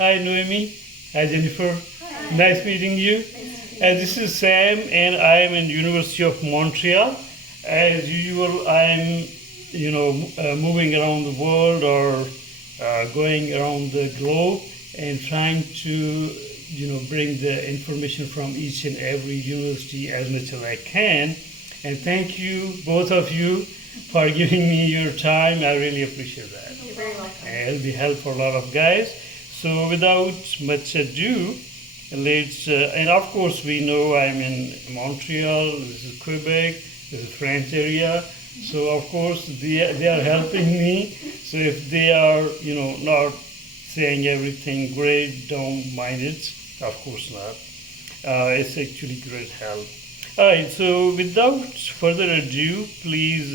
Hi Noemi. Hi Jennifer. Hi. Nice meeting you. This is Sam and I am in University of Montreal. As usual, I'm moving around the world or going around the globe and trying to bring the information from each and every university as much as I can. And thank you, both of you, for giving me your time. I really appreciate that. You're very welcome. And it'll be helpful for a lot of guys. So without much ado, let's and of course we know I'm in Montreal. This is Quebec. This is French area. So of course they are helping me. So if they are not saying everything great, don't mind it. Of course not. It's actually great help. All right. So without further ado, please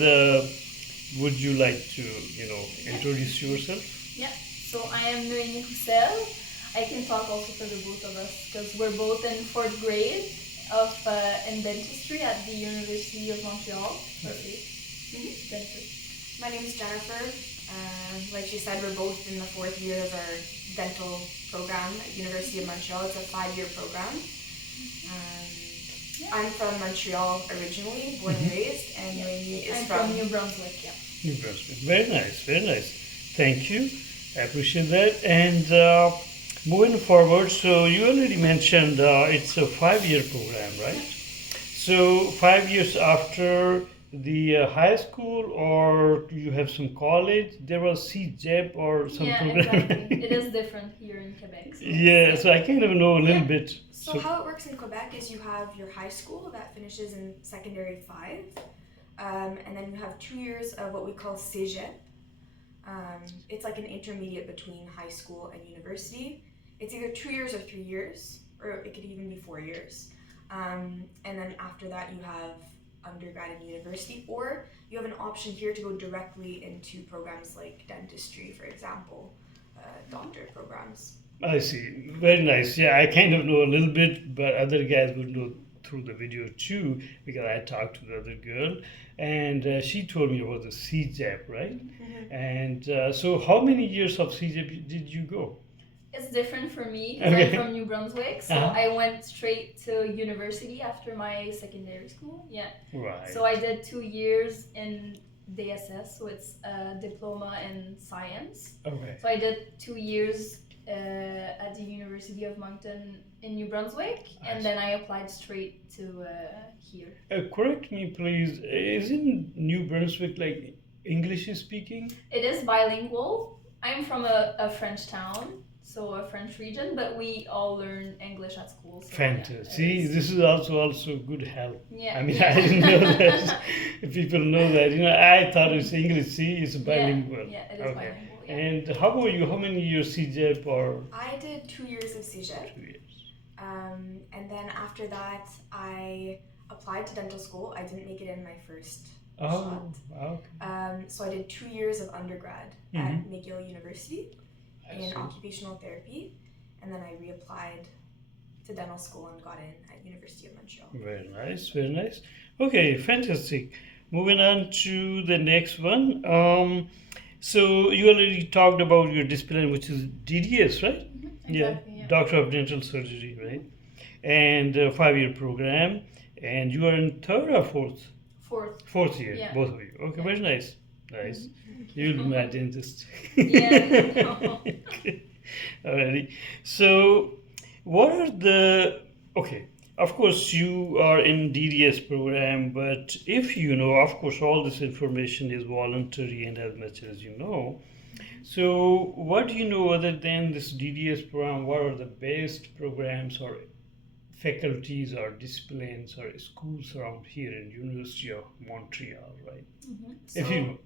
would you like to introduce yourself? Yeah, so I am Noemi. I can talk also for the both of us because we're both in fourth grade of in dentistry at the University of Montreal. Okay. Dentistry. My name is Jennifer. Like she said, we're both in the fourth year of our dental program at University of Montreal. It's a 5-year program. I'm from Montreal originally, born and raised, and Noemi is I'm from New Brunswick. Yeah. New Brunswick. Very nice, very nice. Thank you. I appreciate that. And moving forward, so you already mentioned it's a 5-year program, right? So 5 years after the high school, or you have some college, there was CJEP or some program. Exactly. It is different here in Quebec. So Yeah, so I kind of know a little bit. So how it works in Quebec is you have your high school that finishes in secondary 5, and then you have 2 years of what we call cégep. It's like an intermediate between high school and university. It's either 2 years or 3 years, or it could even be 4 years. And then after that you have undergrad and university, or you have an option here to go directly into programs like dentistry, for example, doctorate programs. I see. Very nice. Yeah, I kind of know a little bit, but other guys would know through the video too, because I talked to the other girl, and she told me about the CJEP, right? Mm-hmm. And so, how many years of CJEP did you go? it's different for me because Okay. I'm from New Brunswick. So I went straight to university after my secondary school. Yeah. Right. So I did 2 years in DSS, so it's a diploma in science. Okay. So I did 2 years at the University of Moncton in New Brunswick, and then I applied straight to here. Correct me, please. Isn't New Brunswick like English speaking? It is bilingual. I'm from a French town, so a French region, but we all learn English at school. So Fantastic. Yeah, See, this is also good help. Yeah. I mean, I didn't know that. People know that. I thought it's English. See, it's bilingual. Yeah, it is Okay. bilingual. Yeah. And how about you? How many years CJEP or I did 2 years of cégep, 2 years? and then after that I applied to dental school. I didn't make it in my first Oh, shot. okay. So I did 2 years of undergrad at McGill University I in see. occupational therapy, and then I reapplied to dental school and got in at University of Montreal. Very nice, very nice. Okay, fantastic. Moving on to the next one. So you already talked about your discipline, which is DDS, right? Exactly, yeah. Doctor of Dental Surgery, right? And a 5-year program. And you are in third or fourth? Fourth. Fourth year, Yeah. both of you. Okay, very nice. Nice. You'll be my dentist. Yeah. Okay. Alrighty. So, what are the okay? Of course, you are in DDS program, but if you know, of course, all this information is voluntary and as much as you know. So, what do you know other than this DDS program? What are the best programs or faculties or disciplines or schools around here in University of Montreal, right? If you know.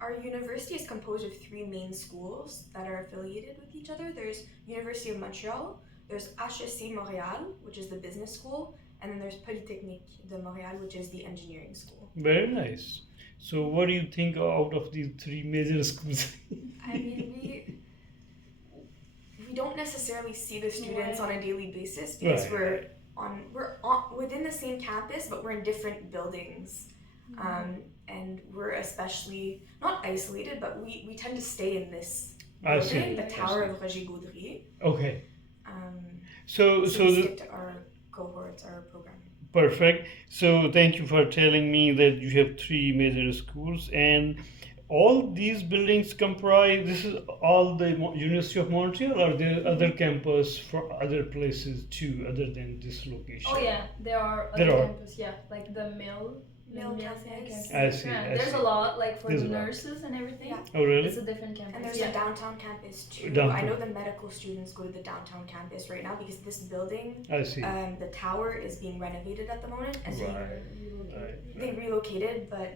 Our university is composed of 3 main schools that are affiliated with each other. There's University of Montreal, there's HEC Montréal, which is the business school, and then there's Polytechnique de Montréal, which is the engineering school. Very nice. So, what do you think out of these 3 major schools? I mean, we don't necessarily see the students on a daily basis because we're on within the same campus, but we're in different buildings. And we're especially not isolated, but we tend to stay in this I see. building, the I tower see. of Roger Gaudry. Okay. Um, So, so so we the, stick to our cohorts, our program. perfect. So thank you for telling me that you have three major schools, and all these buildings comprise. This is all the University of Montreal, or there other campus for other places too, other than this location? Oh yeah, there are There other are. campus, yeah, like the Mill campus. campus. I see. Yeah, I there's see. a lot, like for There's the a lot. nurses and everything. Yeah. Oh, really? It's a different campus. And there's yeah. a downtown campus too. I Downtown. know the medical students go to the downtown campus right now because this building, I see. the tower is being renovated at the moment, and so Right. they relocated, but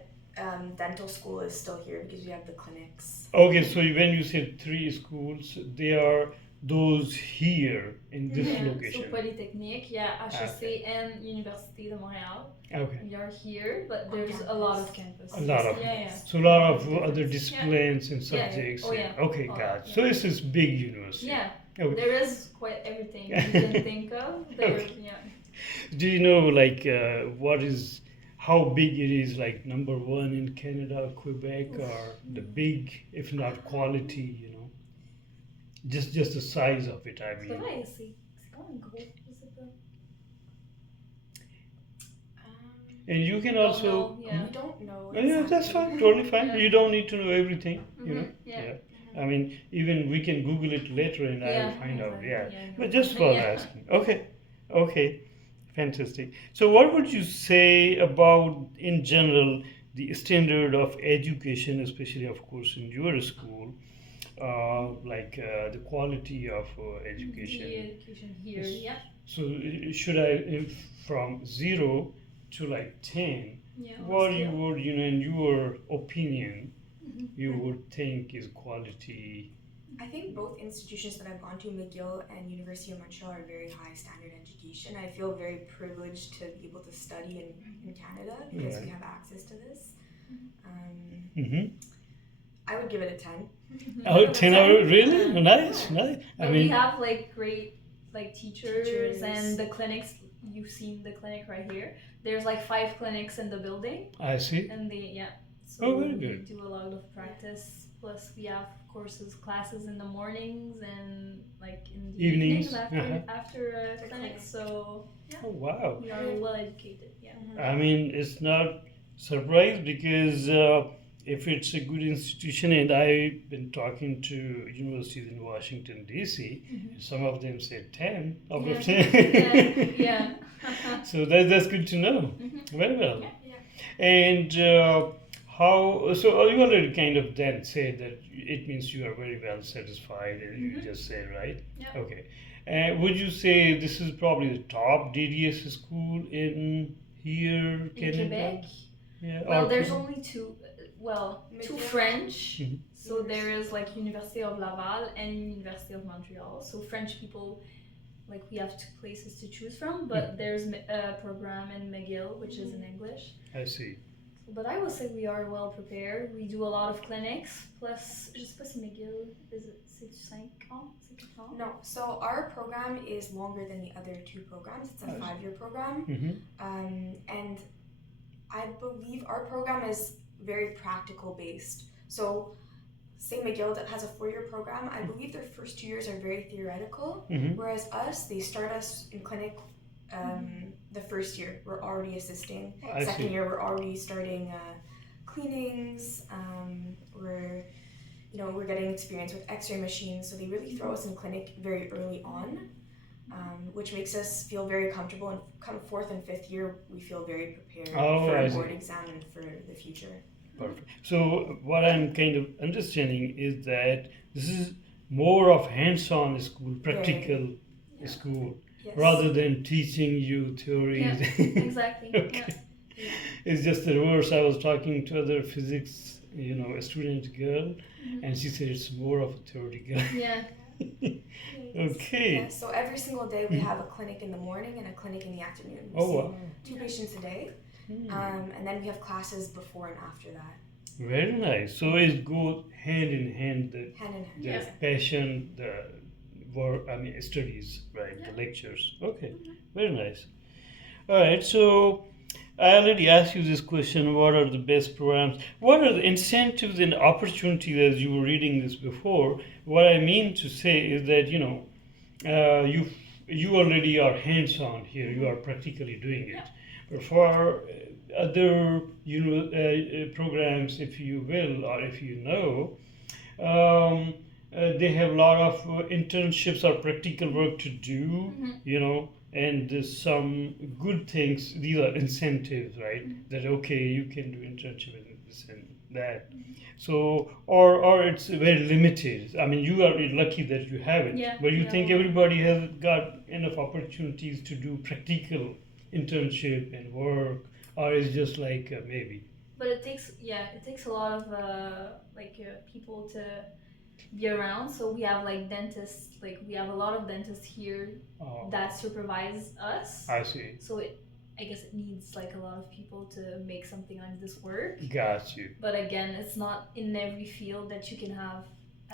dental school is still here because we have the clinics. Okay, so when you said three schools, they are those here in this Yeah, so location. Polytechnique, yeah, HEC Okay. and Université de Montréal. Okay. We are here, but On there's a campus. lot of campus. A lot of. Yeah, yeah. So a lot of other disciplines and Yeah. subjects. Oh, yeah. Okay, Oh, got it. yeah. So this is big university. Yeah, Okay. there is quite everything you can think of. There, Okay. yeah. Do you know like how big it is, like number one in Canada, Quebec, or the big, if not quality, just the size of it, I C'est mean. vrai, c'est quand même gros, je sais pas. And you can Don't also. know, yeah. We don't know. Yeah, that's exactly. fine, totally fine. Yeah. You don't need to know everything, Mhm, yeah. I mean, even we can Google it later and I will Yeah, find out. exactly, Yeah, yeah. but just for Yeah. asking. Okay, fantastic. So, what would you say about, in general, the standard of education, especially, of course, in your school, the quality of education? The education here, Yes. yeah. So, should I, from 0 to like 10, Yeah. what still. you would, in your opinion, Mhm. you would think is quality? I think both institutions that I've gone to, McGill and University of Montreal, are very high standard education. I feel very privileged to be able to study in Canada because we Right. have access to this. Mm-hmm. I would give it a 10. Oh, 10 hour, really? Yeah. Nice. But I we mean, have like great like teachers Teachers. and the clinics. You've seen the clinic right here. There's like 5 clinics in the building, I see. and so Oh, very we good. do a lot of practice. Plus, we have classes in the mornings and like in the Evenings, after The clinics. clinic. So Oh, wow. we are well educated. Yeah. I mean, it's not surprise because if it's a good institution, and I've been talking to universities in Washington, D.C., some of them say 10 out of 10. Yeah. So that's good to know. Very well. Yeah. And so you already kind of then said that it means you are very well satisfied, and you just said, right? Yeah. Okay. Would you say this is probably the top DDS school in here, In Canada? Quebec. Yeah. Well, or there's Quebec? only two. Two McGill. French. Mhm. So there is like University of Laval and University of Montreal. So French people, like we have 2 places to choose from. But there's a program in McGill which is in English. I see. But I would say we are well prepared. We do a lot of clinics. Plus, je sais pas si McGill c'est 5 ans, c'est 4 ans. No, so our program is longer than the other 2 programs. It's a 5-year program. Mm-hmm. And I believe our program is very practical based. So, say McGill that has a 4-year program, I believe their first 2 years are very theoretical, Mm-hmm. whereas they start us in clinic the first year. We're already assisting. I Second see. year, we're already starting cleanings. We're getting experience with X-ray machines. So they really throw us in clinic very early on. Which makes us feel very comfortable, and come 4th and 5th year, we feel very prepared for I a see. board exam and for the future. Perfect. So what I'm kind of understanding is that this is more of hands-on school, practical school, Yes. rather than teaching you theories. Yeah, exactly. Okay. It's just the reverse. I was talking to other physics, a student girl, and she said it's more of a theoretical. Yeah. Okay. Yeah, so every single day we have a clinic in the morning and a clinic in the afternoon. We Oh, see wow. 2 patients a day, and then we have classes before and after that, Very nice. So it goes hand in hand, the hand in hand. Yeah. passion, the work, studies, right? The lectures. Okay, very nice. All right. So I already asked you this question. What are the best programs? What are the incentives and opportunities? As you were reading this before, what I mean to say is that you already are hands-on here. You are practically doing it. But for other programs, if you will, or if you know, they have a lot of internships or practical work to do. And there's some good things. These are incentives, right? That okay, you can do internship and this and that. So, or it's very limited. I mean, you are lucky that you have it, but you think everybody has got enough opportunities to do practical internship and work, or it's just like maybe. But it takes a lot of people to be around. So we have like dentists, like we have a lot of dentists here that supervise us. I see. So I guess it needs like a lot of people to make something like this work. Got you. But again, it's not in every field that you can have.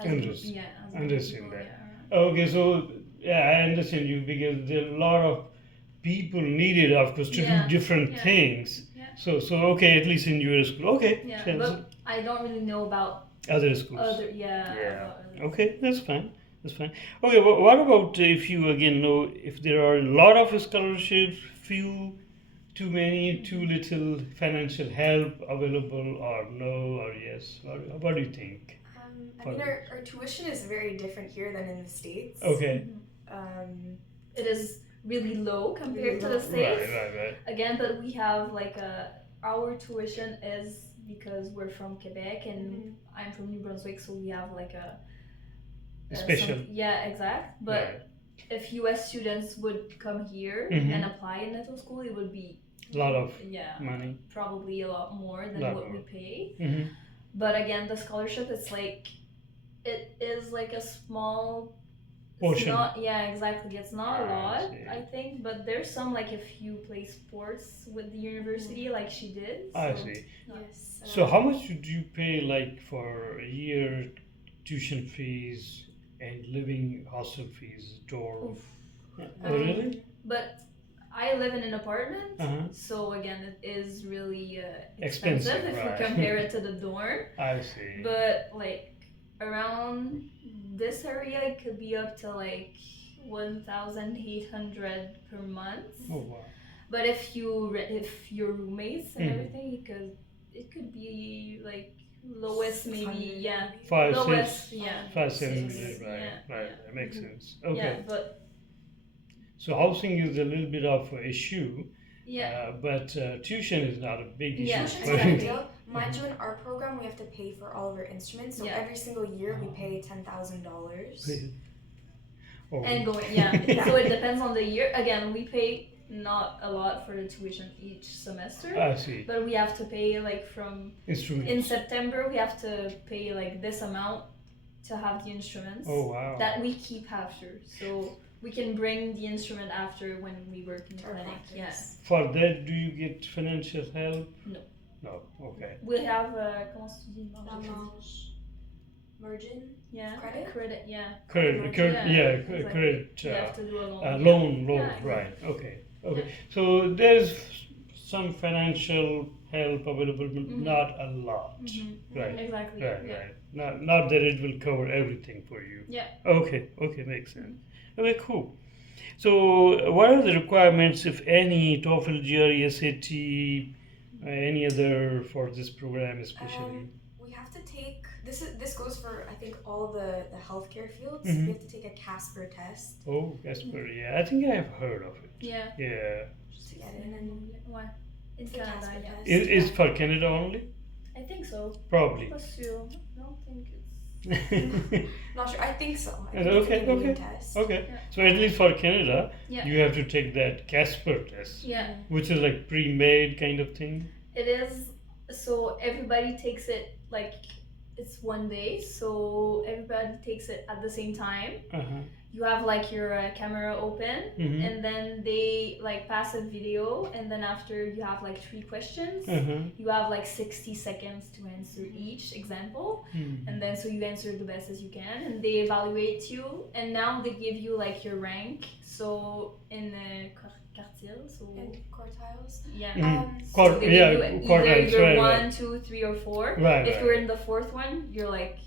Understand that. Okay, so I understand you because there are a lot of people needed, of course, to do different things. So okay, at least in your school, okay. Yeah, but I don't really know about other schools. Okay, that's fine. Okay, what about if you again know if there are a lot of scholarships, few, too many, too little financial help available, or no, or yes? What do you think? I mean, our tuition is very different here than in the States. Okay. It is really low compared to the States. Right. Again, but we have like our tuition is because we're from Quebec and I'm from New Brunswick, so we have like a special. Exact. But if US students would come here and apply in dental school, it would be a lot of money. Probably a lot more than what we pay. But again, the scholarship, it is like a small portion. It's not a lot, I think, but there's some, like if you play sports with the university, like she did. I see. Yes. So how much do you pay, like for a year, tuition fees and living hostel fees, dorm? Really? But I live in an apartment, so again, it is really expensive if you compare it to the dorm. I see. But like around this area, it could be up to like 1,800 per month. Oh wow! But if your roommates and everything, it could be like lowest maybe 5, lowest 6, 5, 7, right. That makes sense. Okay. Yeah, but so housing is a little bit of an issue. But tuition is not a big issue. Tuition is not a big deal. Mind you, in our program, we have to pay for all of our instruments. So every single year, we pay $10,000. And going, so it depends on the year. Again, we pay not a lot for the tuition each semester. I see. But we have to pay like from instruments. In September, we have to pay like this amount to have the instruments. Oh wow! That we keep after. So we can bring the instrument after when we work in the clinic. Yes. For that, do you get financial help? No. Okay. We have comment tu dis? Margin? Credit. Credit. You have to do a loan. Right. Okay. So there's some financial help available, but not a lot. Right. Exactly. Right. Not that it will cover everything for you. Yeah. Okay. Makes sense. Okay, cool. So, what are the requirements, if any, TOEFL, GRE, SAT, any other for this program especially? We have to take this goes for I think all the healthcare fields. We have to take a Casper test. Oh, Casper, yeah. I think I have heard of it. Yeah. Just to get in and why? It's Canada. Is for Canada only? I think so. Probably. I don't think it's. Not sure. I think so. Okay. Test. Okay. So at least for Canada, you have to take that Casper test. Yeah. Which is like pre-made kind of thing. It is. So everybody takes it like it's one day. So everybody takes it at the same time. You have like your camera open, and then they like pass a video, and then after you have like 3 questions. You have like 60 seconds to answer each example, and then so you answer the best as you can, and they evaluate you, and now they give you like your rank. So in quartile, so And quartiles. yeah. Quart- So they yeah, give you either quartiles, you're right, 1, right. 2, 3, or 4. Right, If right, you're right. in the 4th one, you're like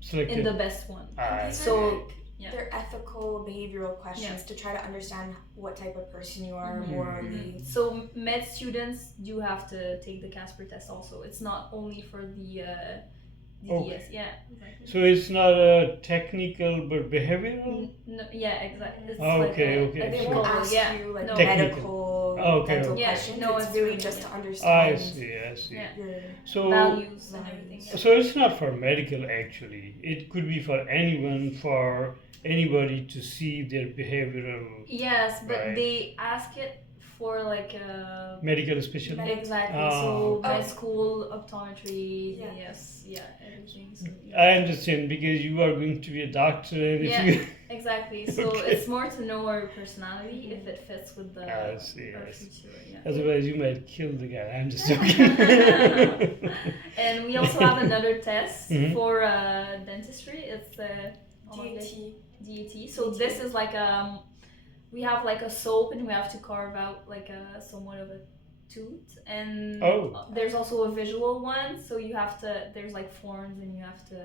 Selected. in the best one. Ah, These So are yeah. they're ethical behavioral questions to try to understand what type of person you are morally. So med students do have to take the Casper test also. It's not only for the DDS. Okay. Yeah, exactly. So it's not a technical but behavioral? No, yeah, exactly. It's Okay, like a, okay. They So- won't ethical, ask yeah. you like No. Technical. medical, Okay, dental okay. Yeah, questions. no, it's it's really really- just to I understand see, I see. Yeah. your So, Values and everything. Yeah. so it's not for medical actually. It could be for anyone, for anybody to see their behavioral Yes, but Right. they ask it for like a medical specialty. exactly. Ah, So okay. med school, optometry, Yeah. DDS, yeah, everything. So, I understand because you are going to be a doctor and if Yeah. you Exactly. So Okay. it's more to know our personality if it fits with the I see, our I see. future. Yeah. otherwise you might kill the guy. I'm just joking. And we also have another test Mhm. for dentistry. It's DAT. DAT. So this is like we have like a soap and we have to carve out like a somewhat of a tooth, and Oh. there's also a visual one. So you have to there's like forms and you have to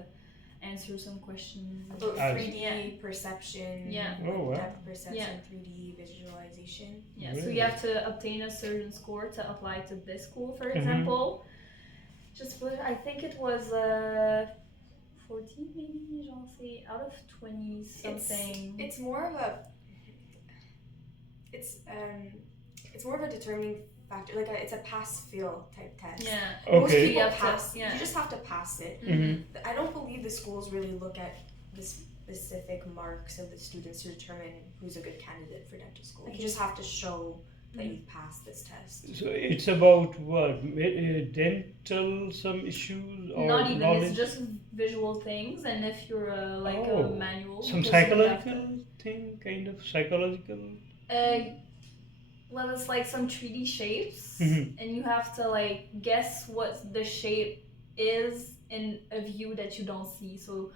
answer some questions. About I 3D see. perception, Yeah. Oh, wow. depth perception, Yeah. 3D visualization. Yeah, so Really? you have to obtain a certain score to apply to this school, for Mhm. example. Just put, I think it was 14 maybe, j'en sais, out of 20 something. It's more of a it's more of a determining factor. Like it's a pass-fail type test. Yeah. Most Okay. people You have to- pass. yeah. You just have to pass it. Mhm. I don't believe the schools really look at the specific marks of the students to determine who's a good candidate for dental school. You Okay. just have to show that you've passed this test. So it's about what? Dental some issues or Not even, knowledge? it's just visual things, and if you're like Oh, a manual. some because you have psychological thing, kind of psychological. Well, it's like some 3D shapes, Mhm. and you have to like guess what the shape is in a view that you don't see. So,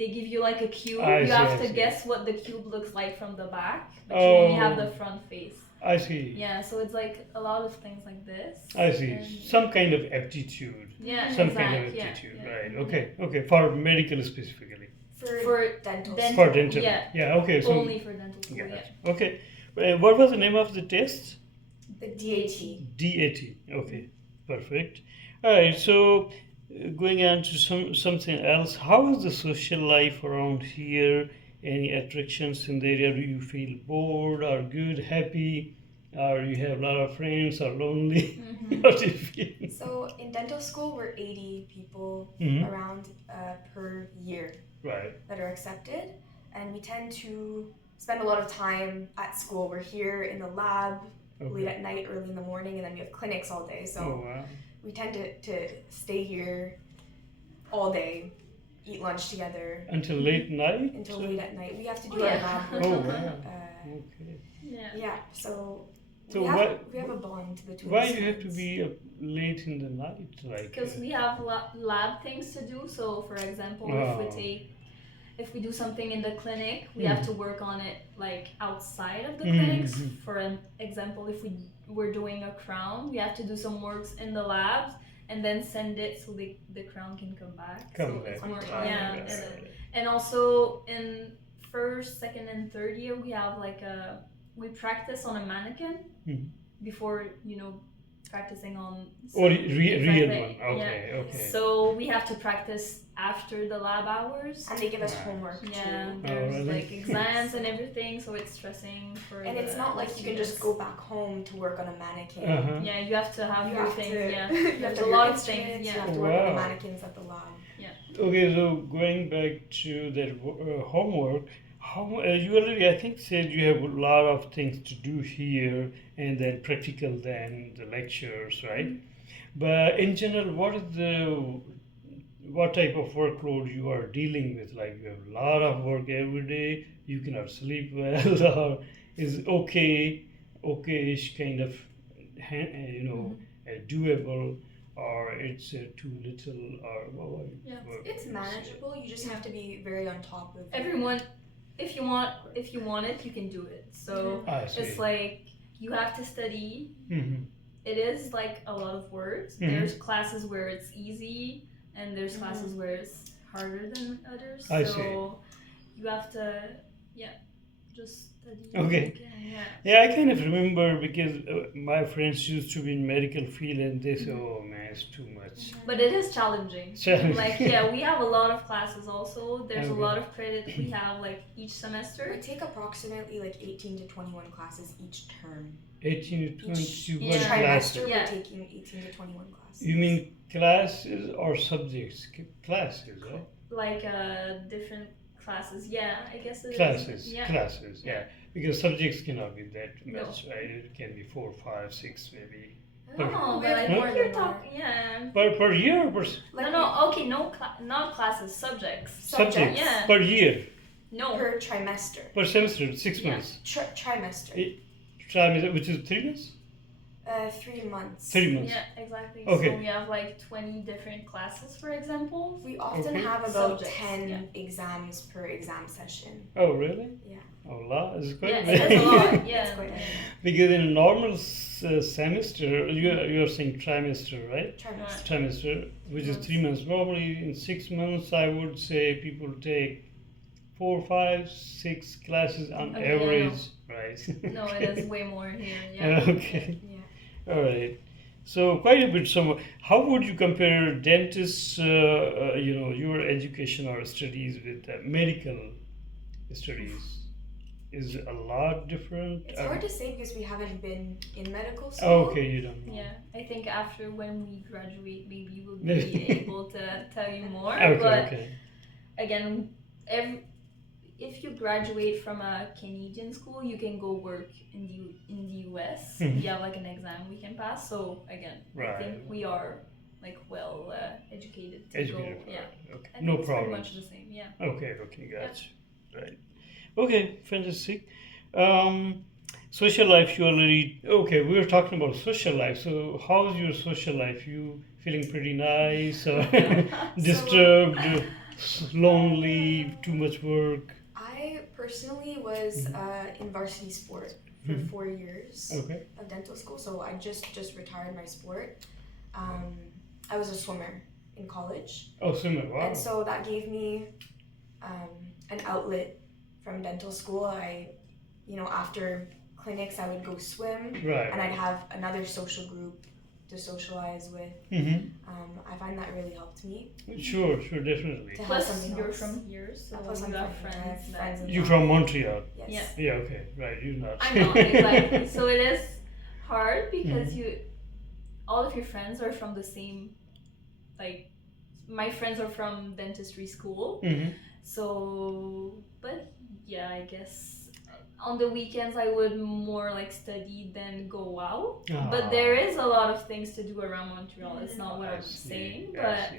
they give you like a cube. I You see, have I to see. guess what the cube looks like from the back, but Oh. you only have the front face. I see. Yeah, so it's like a lot of things like this. I see. And- Some kind of aptitude. Yeah, Some exact, kind of yeah, aptitude, yeah. right? Okay. For medical specifically. For dental. dental. For dental. Yeah. Okay. So. Only for dental school, Yeah. yeah. Okay. What was the name of the test? The DAT. DAT. Okay. Perfect. All right. So, going on to something else. How is the social life around here? Any attractions in the area? Do you feel bored or good, happy, or you have a lot of friends or lonely? Mhm. What do you feel? So in dental school, we're 80 people Mhm. around per year Right. that are accepted, and we tend to spend a lot of time at school. We're here in the lab late Okay. at night, early in the morning, and then we have clinics all day. So Oh wow. we tend to stay here all day, eat lunch together Until late night. until So- late at night. We have to do Oh, our yeah. lab work. Oh wow. Uh, Okay. Yeah. yeah, so, So we have a bond between Why the do you have to students. be up late in the night? Like. Because we have lab things to do. So, for example, Oh. if we do something in the clinic, we Mhm. have to work on it like outside of the Mhm, clinics. mhm. For an example, if we're doing a crown, we have to do some works in the labs and then send it so the crown can come back. Come so back. it's more, On time, yeah. yes. And also in first, second, and third year, we have like we practice on a mannequin Mhm. before practicing on. Or real Exactly, one. yeah. Okay. Okay. So we have to practice after the lab hours. And they give us Right. homework Yeah, too. there's really? like exams and everything, so it's stressing for. And it's not like you can just go back home to work on a mannequin. Uh-huh. Yeah, you have to have You your have things. to, Yeah, you have there's to a have lot your of things. instruments, you Yeah. have to work on the Wow. mannequins at the lab. Okay, so going back to that homework, you already, I think, said you have a lot of things to do here, and then practical, then the lectures, right? But in general, what type of workload you are dealing with? Like you have a lot of work every day, you cannot sleep well, or is okayish kind of, doable, or it's too little, or what? Yeah. It's manageable. You just have to be very on top of it. Everyone, if you want it, you can do it. So I see. it's like you have to study. Mm-hmm. It is like a lot of words. Mhm. There's classes where it's easy, and there's classes where it's harder than others. I so see. you have to, just study. Okay. Yeah. Yeah, I kind of remember because my friends used to be in medical field and they say, oh man, it's too much. But it is challenging. Challenging. Like, we have a lot of classes also. There's a Okay. lot of credit we have like each We semester. take approximately like 18 to 21 classes each term. 18 to 21 Each classes. trimester, Yeah. we're taking 18 to 21 classes. You mean classes or subjects? Classes, right? Like different classes. Yeah, I guess it is. Classes, Yeah. classes, yeah. Because subjects cannot be that No. much, right? It can be 4, 5, 6 maybe. No, we but have I more think than you're that. talking. Yeah. Per year or per Like No. Okay, no, not classes. Subjects. subject? Yeah. Per year, No. per trimester. per semester, 6 Yeah. months. Trimester. Trimester, which is 3 months? 3 months. 3 months. Yeah, exactly. Okay. So we have like 20 different classes, for example. We often Okay. have about Subjects, 10 yeah. exams per exam session. Oh, really? Yeah. Oh, la, it's quite Yeah, it is a lot. Yeah. It's quite Because in a normal semester, you're saying trimester, right? trimester. Trimester, which is 3 months. Normally, in 6 months, I would say people take 4, 5, 6 classes on Okay, yeah, average, right? No, it is way more here. Yeah. Okay. Yeah. All right. So quite a bit. So how would you compare dentists, your education or studies with medical studies? Is it a lot different? It's hard to say because we haven't been in medical school. Oh, okay, you don't know. Yeah, I think after when we graduate, maybe we'll be able to tell you more. Okay, But okay. again, if you graduate from a Canadian school, you can go work in the US. Mhm. You have like an exam we can pass. So again, I Right. think we are like well educated to Educated. go. Yeah, Okay. I think No it's problem. pretty much the same. Yeah. Okay, gotcha. Right. Okay, fantastic. Social life, you already. Okay, we were talking about social life. So, how's your social life? You feeling pretty nice or disturbed, lonely, too much work? I personally was in varsity sport for 4 years Okay. of dental school. So I just retired my sport. I was a swimmer in college. Oh, similar. Wow. And so that gave me an outlet from dental school. After clinics, I would go swim, Right. and I'd have another social group to socialize with. Mm-hmm. I find that really helped me. Sure, definitely. To have Plus, something you're else. from here, so Plus, I'm you have from here. I have friends. friends in You town. from Montreal? Yes. Yeah. Yeah. Okay. Right. You're not. I know, exactly. So it is hard because all of your friends are from the same, like, my friends are from dentistry school. Mm-hmm. So, but yeah, I guess on the weekends I would more like study than go out. But there is a lot of things to do around Montreal. It's not what I'm saying, but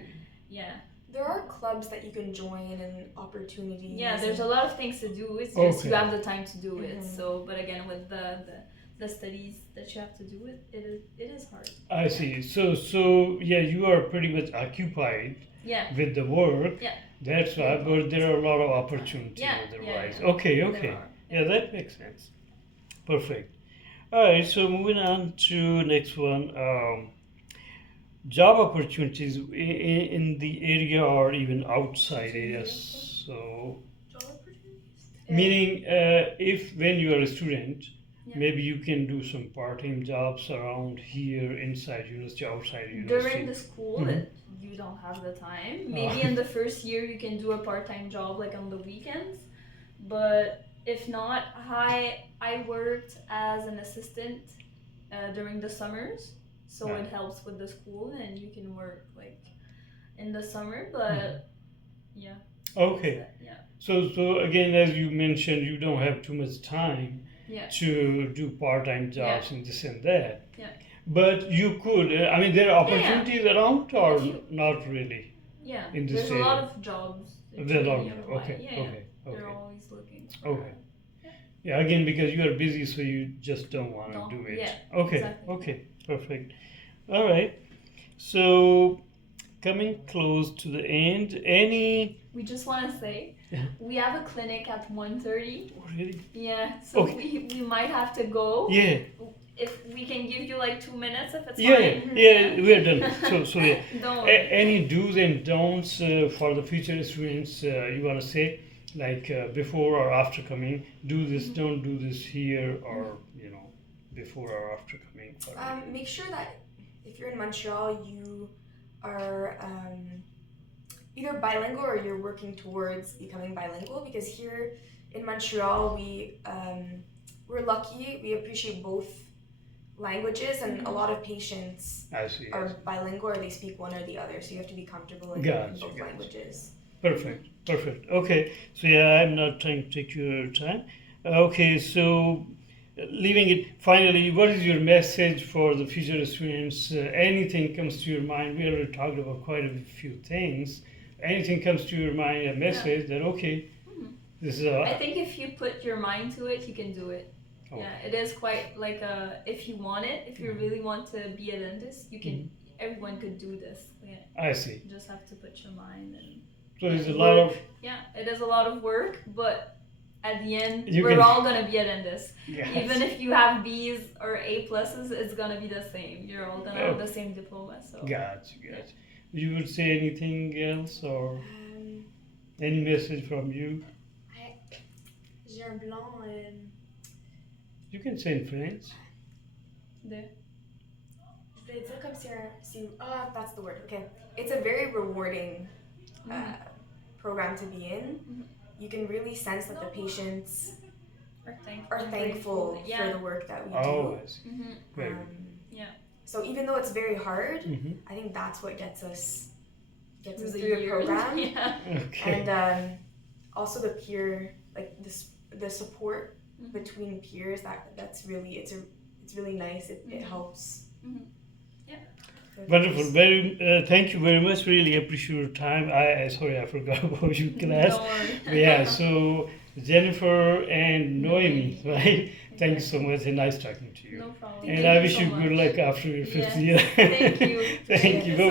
yeah. There are clubs that you can join and opportunities. Yeah, there's a lot of things to do. It's just you have the time to do it. So, but again, with the studies that you have to do, it is hard. I see. So yeah, you are pretty much occupied Yeah. with the work. Yeah. That's why, but there are a lot of opportunities Yeah, otherwise. yeah. Okay. There are. Yeah, that makes sense. Perfect. All right. So moving on to next one. Job opportunities in the area or even outside areas. So Job opportunities? meaning if when you are a student, Yeah. maybe you can do some part-time jobs around here, inside university, outside university. During the school, you don't have the time. Maybe in the first year you can do a part-time job like on the weekends, but if not, I worked as an assistant during the summers, so it helps with the school and you can work like in the summer. But yeah. Okay. Yeah. So again, as you mentioned, you don't have too much time Yeah. to do part-time jobs and this and that. Yeah. But you could. I mean, there are opportunities around, or If you- not really. Yeah. In this There's a area. lot of jobs. that There you are. can apply. Okay. Yeah, Okay. They're Okay. always looking. Okay. Yeah. Again, because you are busy, so you just don't want to do it. Yeah. Okay. Exactly. Okay. Perfect. All right. So coming close to the end, any. We just want to say Yeah. We have a clinic at 1:30. Oh, really? Yeah, so Okay. we might have to go. Yeah. If we can give you like 2 minutes, if it's Yeah, fine. yeah, we're done. So yeah. Don't. Any do's and don'ts for the future students you want to say, like before or after coming? Do this, don't do this here, or before or after coming. Make sure that if you're in Montreal, you are either bilingual or you're working towards becoming bilingual. Because here in Montreal, we're lucky. We appreciate both languages, and a lot of patients I see. are bilingual or they speak one or the other. So you have to be comfortable in Gotcha, both gotcha. languages. Perfect. Okay. So yeah, I'm not trying to take your time. Okay, so leaving it, finally, what is your message for the future students? Anything comes to your mind? We already talked about quite a few things. Anything comes to your mind, a message that, okay, this is I think if you put your mind to it, you can do it. Oh. Yeah, it is quite like if you want it, if you really want to be a dentist, you can. Everyone could do this. Yeah, I see. you just have to put your mind and. So there's a lot of. Yeah, it is a lot of work, but at the end, You we're can- all gonna be a dentist. Yes. Even if you have B's or A pluses, it's gonna be the same. You're all gonna have the same diploma. So. Gotcha. You would say anything else or any message from you? J'ai un blanc. You can say in French. There. Je voulais dire comme that's the word. Okay, it's a very rewarding program to be in. You can really sense that the patients are thankful for the work that we do. Oh, I see. Very good. Yeah. So even though it's very hard, Mhm. I think that's what gets us Through through the the years. program. Yeah. Okay. And also the peer, like the support between peers. That's really it's really nice. It helps. Yeah. Wonderful. Thank you very much. Really appreciate your time. Sorry, I forgot about your class. Don't worry. But yeah, so Jennifer and Noemi, right? Thank you so much, and nice talking to you. No problem. And Thank I you wish so you good much. luck after your fifth Yes. year. Thank you. Thank you.